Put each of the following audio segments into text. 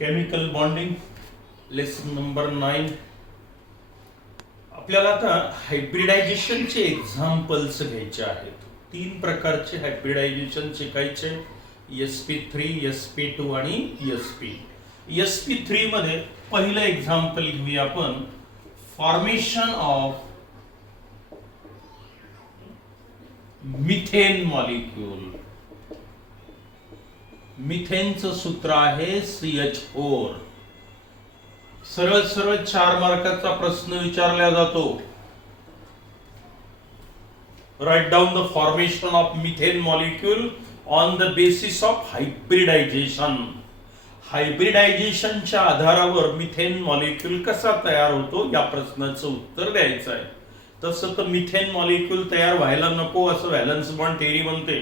Chemical bonding lesson number 9. आपल्याला आता हायब्रिडायझेशनचे examples घ्यायचे आहेत. 3 प्रकारचे हायब्रिडायझेशन शिकायचे, sp3, sp2 आणि sp. sp3 मध्ये पहिलं एक्झाम्पल घेऊया आपण. Formation of methane molecule. मिथेनचं सूत्र आहे CH4. सरळ सरळ 4 मार्काचा प्रश्न विचारला जातो. Write down the formation of methane molecule on the basis of hybridisation. हायब्रिडायझेशनच्या आधारावर मिथेन मॉलिक्यूल कसा तयार होतो या प्रश्नाचं उत्तर द्यायचं आहे. तसं तर मिथेन मॉलिक्यूल तयार व्हायला नको असं व्हॅलन्स बॉन्ड थेअरी म्हणते.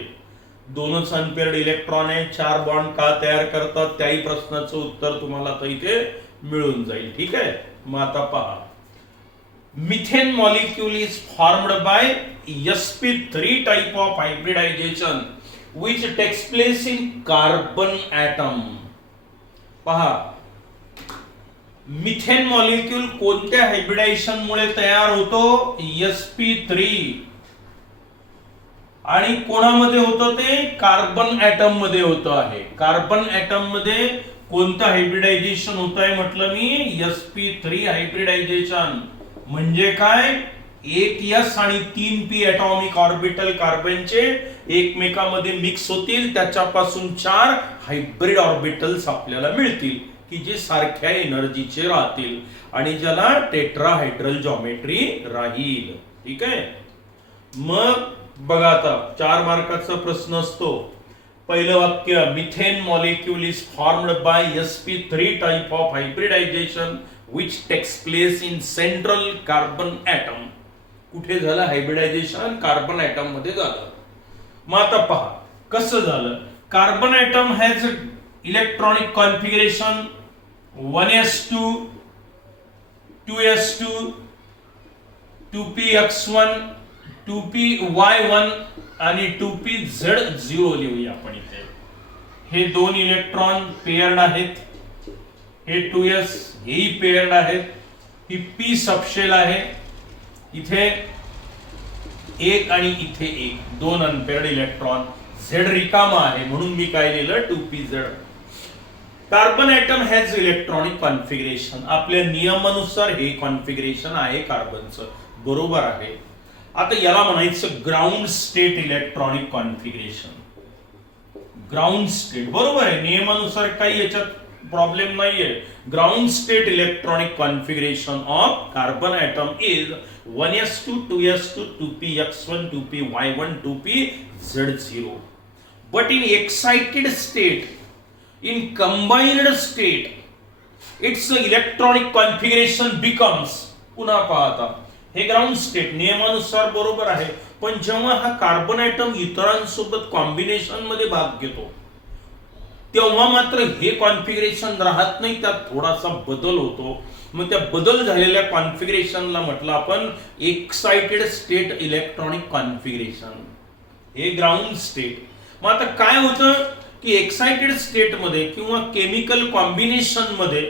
2च अनपेअर्ड इलेक्ट्रॉन आहे, 4 बॉन्ड का तयार करतात त्याही प्रश्नाचं उत्तर तुम्हाला आता इथे मिळून जाईल. ठीक आहे. मग आता पहा, methane molecule is formed by sp3 type of hybridisation which takes place in carbon atom. पहा, मिथेन मॉलिक्यूल कोणत्या हायब्रिडायझेशन मुळे तयार होतो? sp3. आणि कोणामध्ये होतं ते? कार्बन ऍटम मध्ये होतं आहे. कार्बन ऍटम मध्ये कोणतं हायब्रिडायझेशन होत आहे म्हटलं मी? sp3 hybridisation. म्हणजे काय? एक s आणि 3p ऍटॉमिक ऑर्बिटल कार्बनचे एकमेकांमध्ये मिक्स होतील, त्याच्यापासून 4 हायब्रिड ऑर्बिटल्स आपल्याला मिळतील की जे सारख्या एनर्जीचे राहतील आणि ज्याला टेट्राहायड्रल जॉमेट्री राहील. ठीक आहे. मग बघा, आता 4 मार्काचा प्रश्न असतो. पहिलं वाक्य, methane molecule is formed by sp3 type of hybridisation which takes place in central carbon atom. कुठे झालं हायब्रिडायझेशन? कार्बन ऍटम मध्ये झालं. मग आता पहा कसं झालं. Carbon atom has electronic configuration 1s2, 2s2, 2px1, 2py1 आणि 2pz0 लिहूया आपण इथे. हे 2 इलेक्ट्रॉन पेअर्ड आहेत. हे 2s हेही पेअर्ड आहेत. ही p सबशेल आहे. इथे 1 आणि इथे 1, 2 अनपेअर्ड इलेक्ट्रॉन. z रिकामा आहे म्हणून मी काय लिहिलं? 2pz. Carbon atom has electronic configuration. आपल्या नियमानुसार हे कॉन्फिगरेशन आहे कार्बनचं. बरोबर आहे. आता याला म्हणायचं ground state electronic configuration. Ground state बरोबर आहे. नियमानुसार काही याच्यात प्रॉब्लेम नाहीये. Ground state electronic configuration of carbon atom is 1s2, 2s2, 2px1, 2py1, 2pz0. But in excited state, in combined state, its electronic configuration becomes. पुन्हा पाहता, हे ground state नियमानुसार बरोबर आहे. पण जेव्हा हा कार्बन ऍटम इतरांसोबत कॉम्बिनेशन मध्ये भाग घेतो तेव्हा मात्र हे कॉन्फिगरेशन राहत नाही, त्यात थोडासा बदल होतो. मग त्या बदल झालेल्या कॉन्फिगरेशनला म्हटलं आपण एक्साइटेड स्टेट इलेक्ट्रॉनिक कॉन्फिगरेशन. हे ग्राउंड स्टेट. मग आता काय होतं की एक्साइटेड स्टेट मध्ये किंवा केमिकल कॉम्बिनेशन मध्ये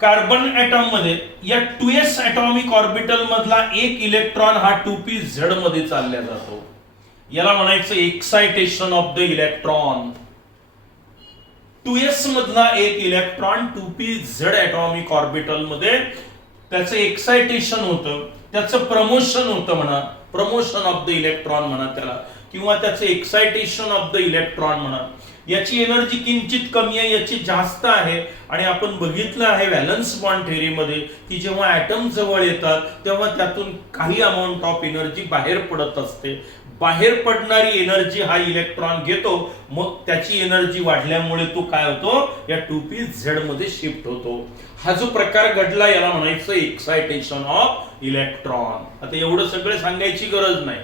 कार्बन ऍटम मध्ये या 2s ऍटॉमिक ऑर्बिटल मधला एक इलेक्ट्रॉन हा 2pz मध्ये चालला जातो. याला म्हणायचं excitation of the electron. 2s मधला एक इलेक्ट्रॉन 2pz ऍटॉमिक ऑर्बिटल मध्ये त्याचं एक्साइटेशन होतं, त्याचं प्रमोशन होतं म्हणा, प्रमोशन ऑफ द इलेक्ट्रॉन म्हणा त्याला, किंवा त्याचं एक्साइटेशन ऑफ द इलेक्ट्रॉन म्हणा. याची एनर्जी किंचित कमी आहे, याची जास्त आहे. आणि आपण बघितलं आहे व्हॅलन्स बॉन्ड थेअरी मध्ये की जेव्हा ऍटम जवळ येतात तेव्हा त्यातून काही अमाऊंट ऑफ एनर्जी बाहेर पडत असते. बाहेर पडणारी एनर्जी हा इलेक्ट्रॉन घेतो, मग त्याची एनर्जी वाढल्यामुळे तो काय होतो? या 2pz मध्ये शिफ्ट होतो. हा जो प्रकार घडला याला म्हणायचं एक्साइटेशन ऑफ इलेक्ट्रॉन. आता एवढं सगळं सांगायची गरज नाही.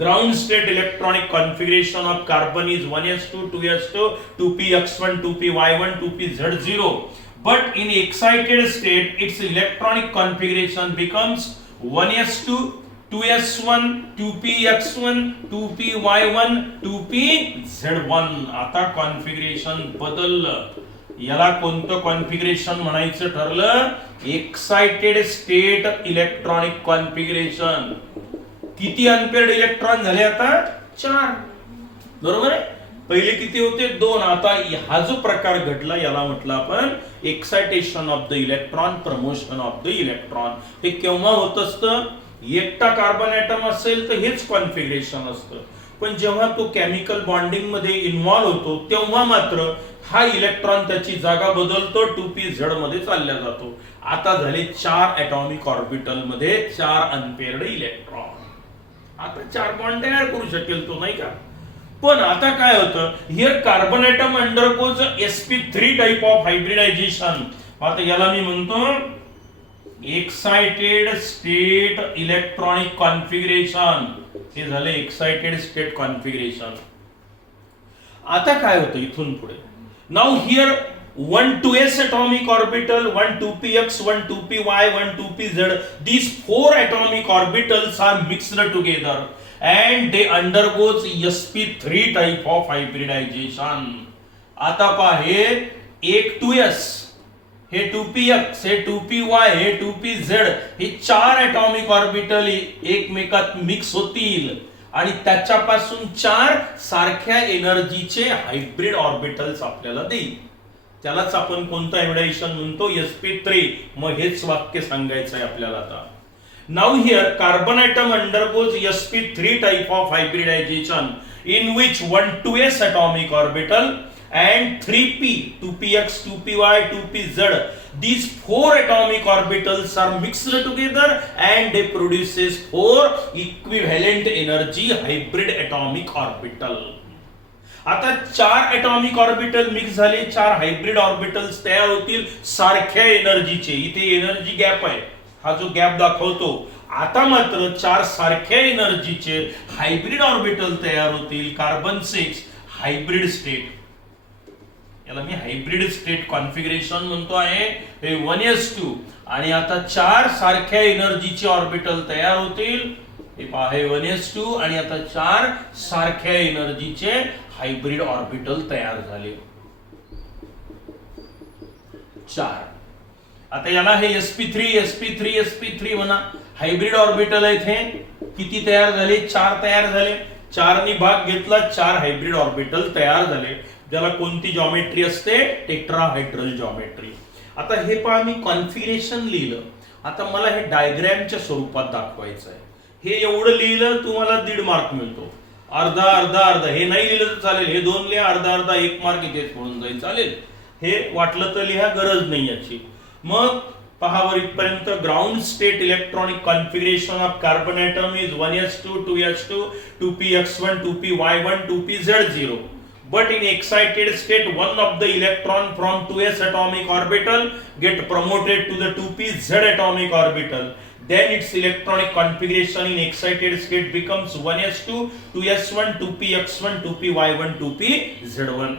Ground state electronic configuration of carbon is 1s2, 2s2, 2px1, 2py1, 2pz0. But in excited state, its electronic configuration becomes 1s2, 2s1, 2px1, 2py1, 2pz1. आता कॉन्फिगरेशन बदललं. याला कोणतं कॉन्फिगरेशन म्हणायचं ठरलं? Excited state electronic configuration. किती unpaired electron झाले आता? 4. बरोबर आहे. पहिले किती होते? 2. आता हा जो प्रकार घडला याला म्हटलं आपण excitation of the electron, promotion of the electron. हे केव्हा होत असतं? एकटा कार्बन ॲटम असेल तर हेच कॉन्फिगरेशन असतं, पण जेव्हा तो केमिकल बॉन्डिंग मध्ये इन्व्हॉल्व होतो तेव्हा मात्र हा इलेक्ट्रॉन त्याची जागा बदलतो, 2pz मध्ये चालला जातो. आता झाले 4 ॲटॉमिक ऑर्बिटल मध्ये 4 अनपेअर्ड इलेक्ट्रॉन. आता 4 बॉन्ड तयार करू शकेल तो, नाही का? पण आता काय होतं? Here carbon atom undergoes sp3 type of hybridization. आता याला मी म्हणतो एक्साइटेड स्टेट इलेक्ट्रॉनिक कॉन्फिगरेशन. हे झालं एक्साइटेड स्टेट कॉन्फिगरेशन. आता काय होतं इथून पुढे? Now here 1 2s atomic orbital, 1 2px, 1 2py, 1 2pz. These 4 atomic orbitals are mixed together and they undergoes sp3 type of hybridization. आता पहा, हे एक 2s, हे 2px, हे 2py, हे 2pz, हे 4 ॲटॉमिक ऑर्बिटल एकमेकात मिक्स होतील आणि त्याच्यापासून 4 सारख्या एनर्जीचे हायब्रिड ऑर्बिटल्स आपल्याला देईल. त्यालाच आपण कोणतं हायब्रिडायझेशन म्हणतो? sp3. मग हेच वाक्य सांगायचं आहे आपल्याला आता. Now here carbon atom undergoes sp3 type of hybridization in which 1 2s atomic orbital and 3p, 2px, 2py, 2pz. These 4 atomic orbitals are mixed together and they produces 4 equivalent energy hybrid atomic orbital. आता 4 atomic orbital mix झाले, 4 hybrid orbitals तयार होतील सारख्या एनर्जीचे. इथे energy gap आहे, हा जो gap दाखवतो. आता मात्र 4 सारख्या एनर्जीचे हायब्रिड ऑर्बिटल तयार होतील. कार्बन 6 हायब्रिड स्टेट, याला मी हायब्रिड स्टेट कॉन्फिगरेशन म्हणतो आहे. हे 1s2 आणि आता 4 सारख्या एनर्जीचे ऑर्बिटल तयार होतील. हे पहा, हे 1s2 आणि आता 4 सारख्या एनर्जीचे हायब्रिड ऑर्बिटल तयार झाले. 4. आता याला हे sp3 sp3 sp3 म्हणा. हायब्रिड ऑर्बिटल आहेत हे. किती तयार झाले? 4 तयार झाले. 4 नी भाग घेतला, 4 हायब्रिड ऑर्बिटल तयार झाले. ज्याला कोणती जॉमेट्री असते? Tetrahedral geometry. आता हे पहा, मी कॉन्फिगरेशन लिहिलं. आता मला हे डायग्रॅमच्या स्वरूपात दाखवायचं आहे. हे एवढं लिहिलं तुम्हाला 1.5 मार्क मिळतो. अर्धा अर्धा अर्धा. हे नाही लिहिलं तर चालेल, हे 2 लिहा, अर्धा अर्धा 1 मार्क इथेच पडून जाईल, चालेल. हे वाटलं तर लिहा, गरज नाही याची. मग पहा वर इथपर्यंत. Ground state electronic configuration of carbon atom is 1s2 2s2 2px1 2py1 2pz0. But in excited state, one of the electron from 2s atomic orbital get promoted to the 2pz atomic orbital. Then its electronic configuration in excited state becomes 1s2 2s1 2px1 2py1 2pz1.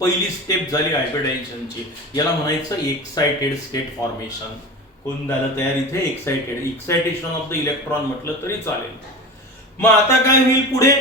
पहिली step झाली हायब्रिडायझेशनची. याला म्हणायचं excited state formation. कोण झालं तयार इथे? Excited. Excitation of the electron म्हटलं तरी चालेल. मग आता काय होईल पुढे?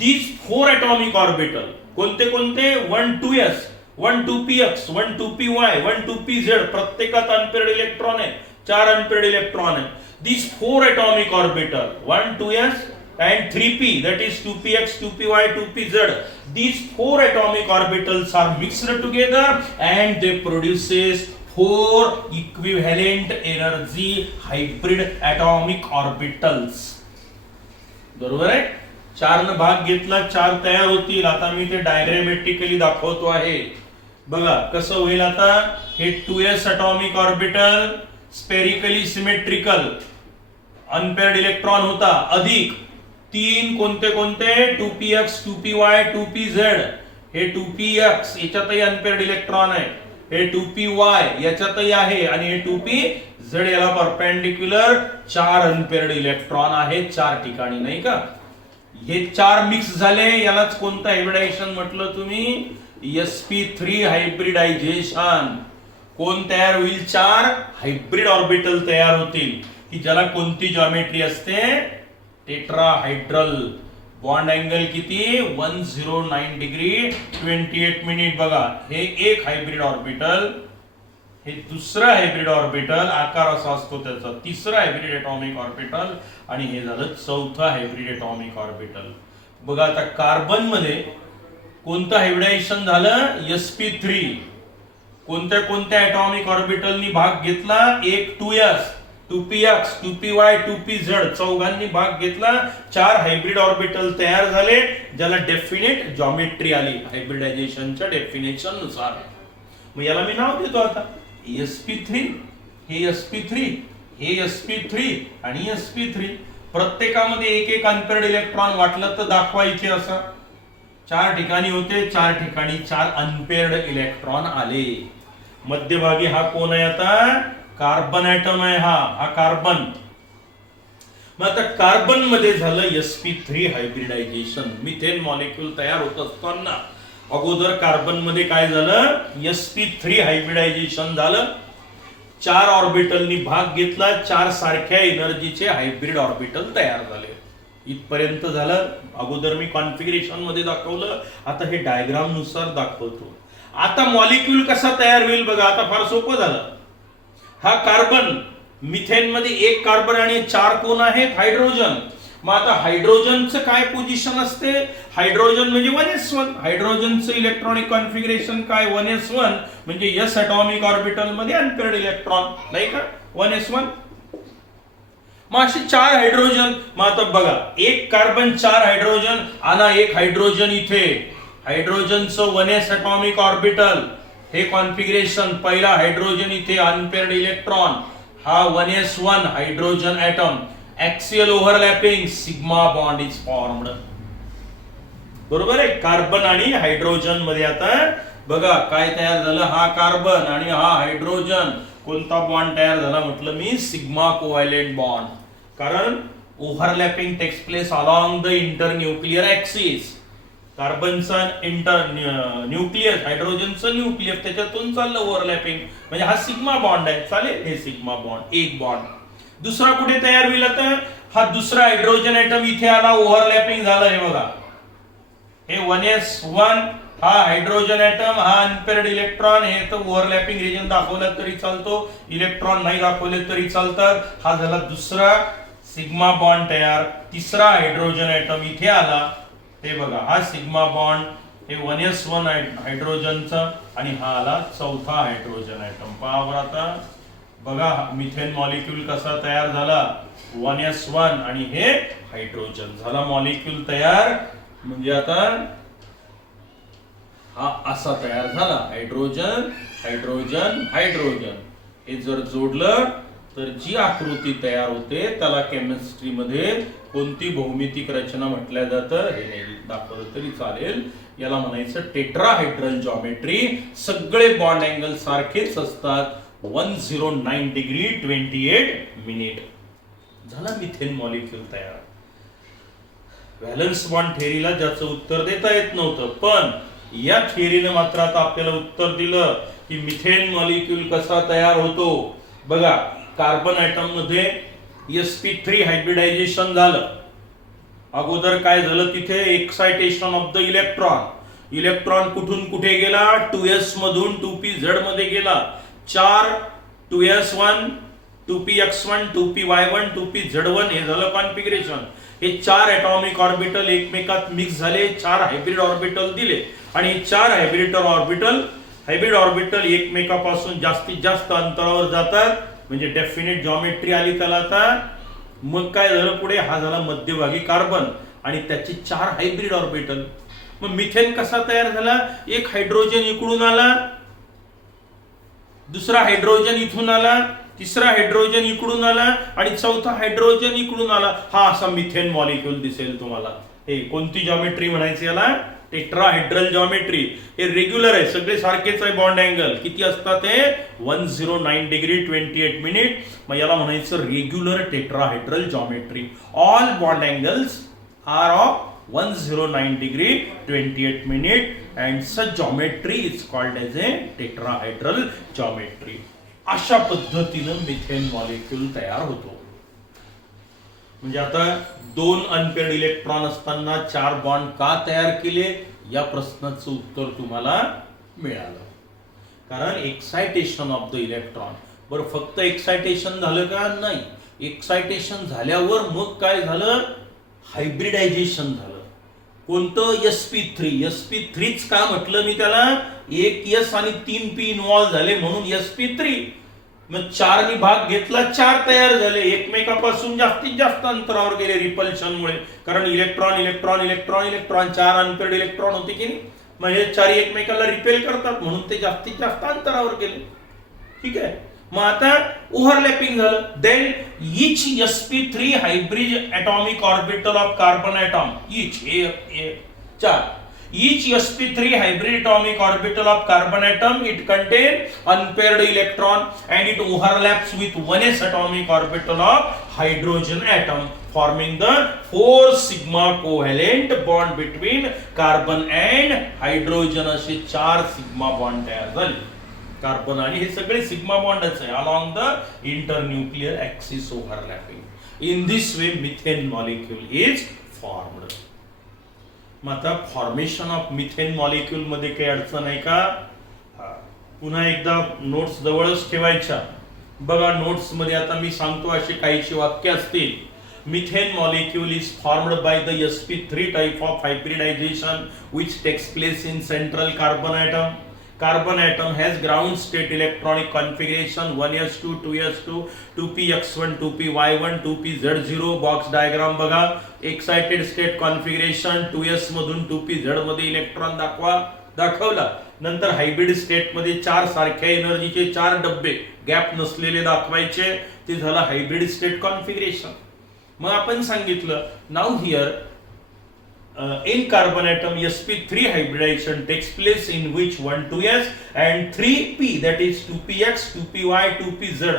These 4 atomic orbital, कोणते कोणते? 1 2s, 1 2px, 1 2py, 1 2pz. प्रत्येकात unpaired electron आहे, 4 अनपेअर्ड इलेक्ट्रॉन आहे. These 4 atomic orbital, 1 2s and 3p, that is 2px, 2py, 2pz. These 4 atomic orbitals are mixed together and they produces 4 equivalent energy hybrid atomic orbitals. बरोबर आहे? 4 न भाग घेतला, 4 तयार होतील. आता मी ते डायग्रामॅटिकली दाखवतो आहे. बघा कसं होईल आता. हे 2s atomic orbital spherically symmetrical unpaired electron होता, अधिक 3 कोणते कोणते? 2px 2py 2pz. हे 2px याच्यातही अनपेअर्ड इलेक्ट्रॉन आहे, हे 2py याच्यातही आहे आणि हे 2pz याला परपेंडिक्युलर 4 अनपेअर्ड इलेक्ट्रॉन आहे 4 ठिकाणी, नाही का? हे 4 मिक्स झाले, यालाच कोणतं हायब्रिडायझेशन म्हटलं तुम्ही? sp3 hybridisation. कोण तयार होईल? 4 हायब्रिड ऑर्बिटल तयार होतील की ज्याला कोणती जॉमेट्री असते? टेट्राहायड्रल बॉन्ड अँगल किती 109 डिग्री 28 मिनिट. बघा हे एक हायब्रिड ऑर्बिटल, हे दुसरं हायब्रिड ऑर्बिटल, आकार असा असतो त्याचा. तिसरं हायब्रिड एटॉमिक ऑर्बिटल आणि हे झालं चौथं हायब्रिड एटॉमिक ऑर्बिटल. बघा आता कार्बन मध्ये कोणतं हायब्रिडायझेशन झालं sp3. कोणत्या कोणत्या एटॉमिक ऑर्बिटलनी भाग घेतला, एक 2s 2px 2py 2pz चौघांनी भाग घेतला. 4 हायब्रिड ऑर्बिटल तयार झाले ज्याला डेफिनेट जॉमेट्री आली हायब्रिडायझेशनच्या डेफिनेशन नुसार. मग याला मी नाव देतो आता sp3, हे sp3, हे sp3 आणि sp3. प्रत्येकामध्ये एक एक अनपेअर्ड इलेक्ट्रॉन वाटलं तर दाखवायचे. असं 4 ठिकाणी होते, 4 ठिकाणी 4 अनपेअर्ड इलेक्ट्रॉन आले. मध्यभागी हा कोण आहे आता, कार्बन ऍटम आहे. हा कार्बन. मग आता कार्बन मध्ये झालं sp3 हायब्रिडायझेशन. मिथेन मॉलिक्यूल तयार होत असताना अगोदर कार्बन मध्ये काय झालं, sp3 हायब्रिडायझेशन झालं. 4 ऑर्बिटलनी भाग घेतला, 4 सारख्या एनर्जीचे हायब्रिड ऑर्बिटल तयार झाले. इथपर्यंत झालं. अगोदर मी कॉन्फिगरेशन मध्ये दाखवलं, आता हे डायग्राम नुसार दाखवतो. आता मॉलिक्यूल कसा तयार होईल बघा. आता फार सोपं झालं. हा कार्बन, मिथेन मध्ये एक कार्बन आणि 4 कोण आहेत, हायड्रोजन. मग आता हायड्रोजनचं काय पोझिशन असते, हायड्रोजन म्हणजे 1s1. हायड्रोजनचं इलेक्ट्रॉनिक कॉन्फिगरेशन काय 1s1 म्हणजे s एटॉमिक ऑर्बिटल मध्ये अनपेअर्ड इलेक्ट्रॉन, नाही का 1s1. मग असे 4 हायड्रोजन. मग आता बघा एक कार्बन 4 हायड्रोजन आणि एक हायड्रोजन इथे. हायड्रोजनचं 1s एटॉमिक ऑर्बिटल हे कॉन्फिगरेशन. पहिला हायड्रोजन इथे अनपेअर्ड इलेक्ट्रॉन, हा 1s1 hydrogen atom. Axial overlapping, sigma bond is formed. बरोबर आहे. कार्बन आणि हायड्रोजन मध्ये आता बघा काय तयार झालं, हा कार्बन आणि हा हायड्रोजन. कोणता बॉन्ड तयार झाला म्हटलं मी, सिग्मा कोव्हॅलेंट बॉन्ड. कारण overlapping takes place along the internuclear axis. कार्बनचा न्यूक्लियस, हायड्रोजनचं न्यूक्लियस, त्याच्यातून चाललं ओव्हरलॅपिंग, म्हणजे हा सिग्मा बॉन्ड आहे. चालेल, हे सिग्मा बॉन्ड एक बॉन्ड. दुसरा कुठे तयार होईल आता, हा दुसरा हायड्रोजन ऍटम इथे आला, ओव्हरलॅपिंग झालं. हे बघा हे 1s1 हा हायड्रोजन ऍटम, हा अनपेअर्ड इलेक्ट्रॉन. हे तर ओव्हरलॅपिंग रिजन दाखवला तरी चालतो, इलेक्ट्रॉन नाही दाखवले तरी चालतात. हा झाला दुसरा सिग्मा बॉन्ड तयार. तिसरा हायड्रोजन ऍटम इथे आला. ते बघा हा सिग्मा बॉन्ड, हे 1s1 हायड्रोजनचा आणि हा आला चौथा हायड्रोजन ऍटम. पहा बरं आता बघा मिथेन मॉलिक्यूल कसा तयार झाला, 1s1 आणि हे हायड्रोजन झाला मॉलिक्यूल तयार. म्हणजे आता हा असा तयार झाला, हायड्रोजन हायड्रोजन हायड्रोजन. हे जर जोडलं तर जी आकृती तयार होते त्याला केमिस्ट्री मध्ये कोणती भौमितिक रचना म्हटल्या जातं, हे नाही दाखवलं तरी चालेल. याला म्हणायचं टेट्राहेड्रल जॉमेट्री. सगळे बॉन्ड अँगल सारखेच असतात. 109 डिग्री 28 मिनिट. झाला मिथेन मॉलिक्यूल तयार. व्हॅलन्स बॉन्ड थेअरीला ज्याचं उत्तर देता येत नव्हतं, पण या थेअरीने मात्र आता आपल्याला उत्तर दिलं की मिथेन मॉलिक्यूल कसा तयार होतो. बघा कार्बन ऍटम मध्ये sp3 हायब्रिडायझेशन झालं. अगोदर काय झालं, तिथे excitation of the electron. Electron कुठून कुठे गेला, 2s मधून 2pz मध्ये गेला. 4 2s1 2px1 2py1 2pz1 हे झालं कॉन्फिगरेशन. हे 4 एटॉमिक ऑर्बिटल एकमेकात मिक्स झाले, 4 हायब्रिड ऑर्बिटल दिले आणि 4 हायब्रिड ऑर्बिटल एकमेकापासून जास्तीत जास्त अंतरावर जातात, म्हणजे डेफिनेट जॉमेट्री आली त्याला. आता मग काय झालं पुढे, हा झाला मध्यभागी कार्बन आणि त्याचे 4 हायब्रिड ऑर्बिटल. मग मिथेन कसा तयार झाला, एक हायड्रोजन इकडून आला, दुसरा हायड्रोजन इथून आला, तिसरा हायड्रोजन इकडून आला आणि चौथा हायड्रोजन इकडून आला. हा असा मिथेन मॉलिक्यूल दिसेल तुम्हाला. हे कोणती जॉमेट्री म्हणायची याला, टेट्राहेड्रल जॉमेट्री. हे रेग्युलर आहे, सगळे सारखेच आहे. बॉन्ड अँगल किती असतात ते 109 डिग्री 28 मिनिट. मग याला म्हणायचं regular tetrahedral geometry. All bond angles are of 109 degree 28 minute and such geometry is called as a tetrahedral geometry. अशा पद्धतीनं मिथेन मॉलिक्यूल तयार होतो. म्हणजे आता 2 अनपेअर्ड इलेक्ट्रॉन असताना 4 बॉन्ड का तयार केले, या प्रश्नाचं उत्तर तुम्हाला मिळालं. कारण एक्सायटेशन ऑफ द इलेक्ट्रॉन. बरं, फक्त एक्सायटेशन झालं का? नाही. एक्सायटेशन झाल्यावर मग काय झालं? हायब्रिडायझेशन झालं. कोणतं? sp3. sp3च का म्हटलं मी त्याला? एक s आणि 3 p इन्व्हॉल्व झाले म्हणून sp3. मग 4 ने भाग घेतला, 4 तयार झाले. एकमेकापासून जास्तीत जास्त अंतरावर गेले रिपल्शनमुळे. कारण electron electron electron electron 4 unpaired electron होते की नाही, म्हणजे 4 एकमेकाला रिपेल करतात म्हणून ते जास्तीत जास्त अंतरावर गेले. ठीक आहे. मग आता ओव्हरलॅपिंग झालं. Then each sp3 hybrid atomic orbital of carbon atom, each हे 4. Each sp3 hybrid atomic orbital of carbon atom, it contains unpaired electron and it overlaps with 1s atomic orbital of hydrogen atom, forming the 4 sigma covalent bond between carbon and hydrogen. असे 4 sigma bond तयार झाले. Carbon आणि हे सगळे sigma बॉन्डच आहे along the internuclear axis overlapping. In this way methane molecule is formed. मग आता formation of methane molecule मध्ये काही अडचण आहे का? पुन्हा एकदा नोट्स जवळच ठेवायच्या. बघा, नोट्स मध्ये आता मी सांगतो अशी काहीशी वाक्य असतील. Methane molecule is formed by the sp3 type of hybridisation which takes place in central carbon atom. Carbon atom has ground state electronic configuration 1s2, 2s2, 2px1, 2py1, 2pz0. Box diagram बघा. Excited state configuration 2s मधून 2pz मध्ये electron दाखवला. नंतर hybrid state मध्ये 4 सारख्या एनर्जीचे 4 डब्बे gap नसलेले दाखवायचे. ते झालं हायब्रिड स्टेट कॉन्फिगरेशन. मग आपण सांगितलं now here in carbon atom sp3 hybridization takes place in which 1 2s and 3p, that is 2px 2py 2pz,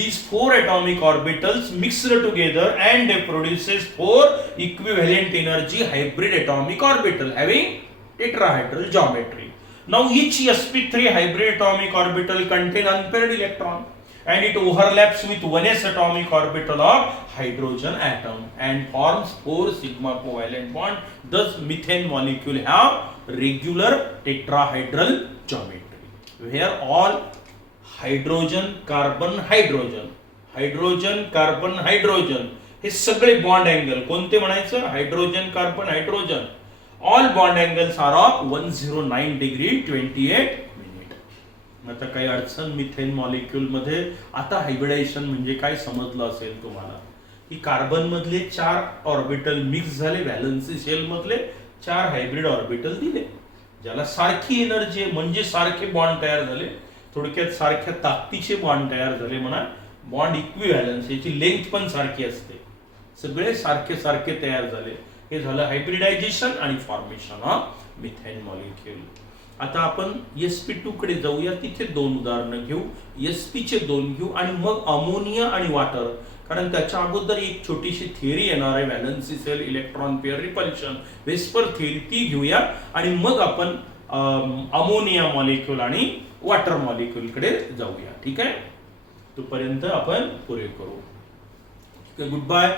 these 4 atomic orbitals mixed together and they produces 4 equivalent energy hybrid atomic orbital having tetrahedral geometry. Now each sp3 hybrid atomic orbital contain unpaired electron and it overlaps with 1s atomic orbital of hydrogen atom and forms 4 sigma covalent bond. Thus methane molecule have regular tetrahedral geometry where all hydrogen carbon hydrogen hydrogen carbon hydrogen हे सगळे bond angle कोणते म्हणायचं? Hydrogen carbon hydrogen. All bond angles are of 109 degree 28 minute. आता काही अडचण methane molecule मध्ये. आता hybridisation म्हणजे काय समजलं असेल तुम्हाला, की कार्बन मधले 4 ऑर्बिटल मिक्स झाले, व्हॅलन्सी शेल मधले 4 हायब्रिड ऑर्बिटल दिले, ज्याला सारखी एनर्जी म्हणजे सारखे बॉन्ड तयार झाले. थोडक्यात सारख्या ताकदीचे बॉन्ड तयार झाले म्हणा. बॉन्ड इक्विव्हॅलन्स, याची लेंथ पण सारखी असते. सगळे सारखे सारखे तयार झाले. हे झालं हायब्रिडायझेशन आणि फॉर्मेशन ऑफ मिथेन मॉलिक्यूल. आता आपण sp2 कडे जाऊया. तिथे 2 उदाहरणं घेऊ. sp चे 2 घेऊ आणि मग अमोनिया आणि वॉटर, कारण त्याच्या अगोदर एक छोटीशी थिअरी येणार आहे, valency shell electron pair repulsion, VSEPR theory, ती घेऊया आणि मग आपण अमोनिया मॉलिक्यूल आणि वॉटर मॉलिक्यूल कडे जाऊया. ठीक आहे, तोपर्यंत आपण पुरे करू. Good bye.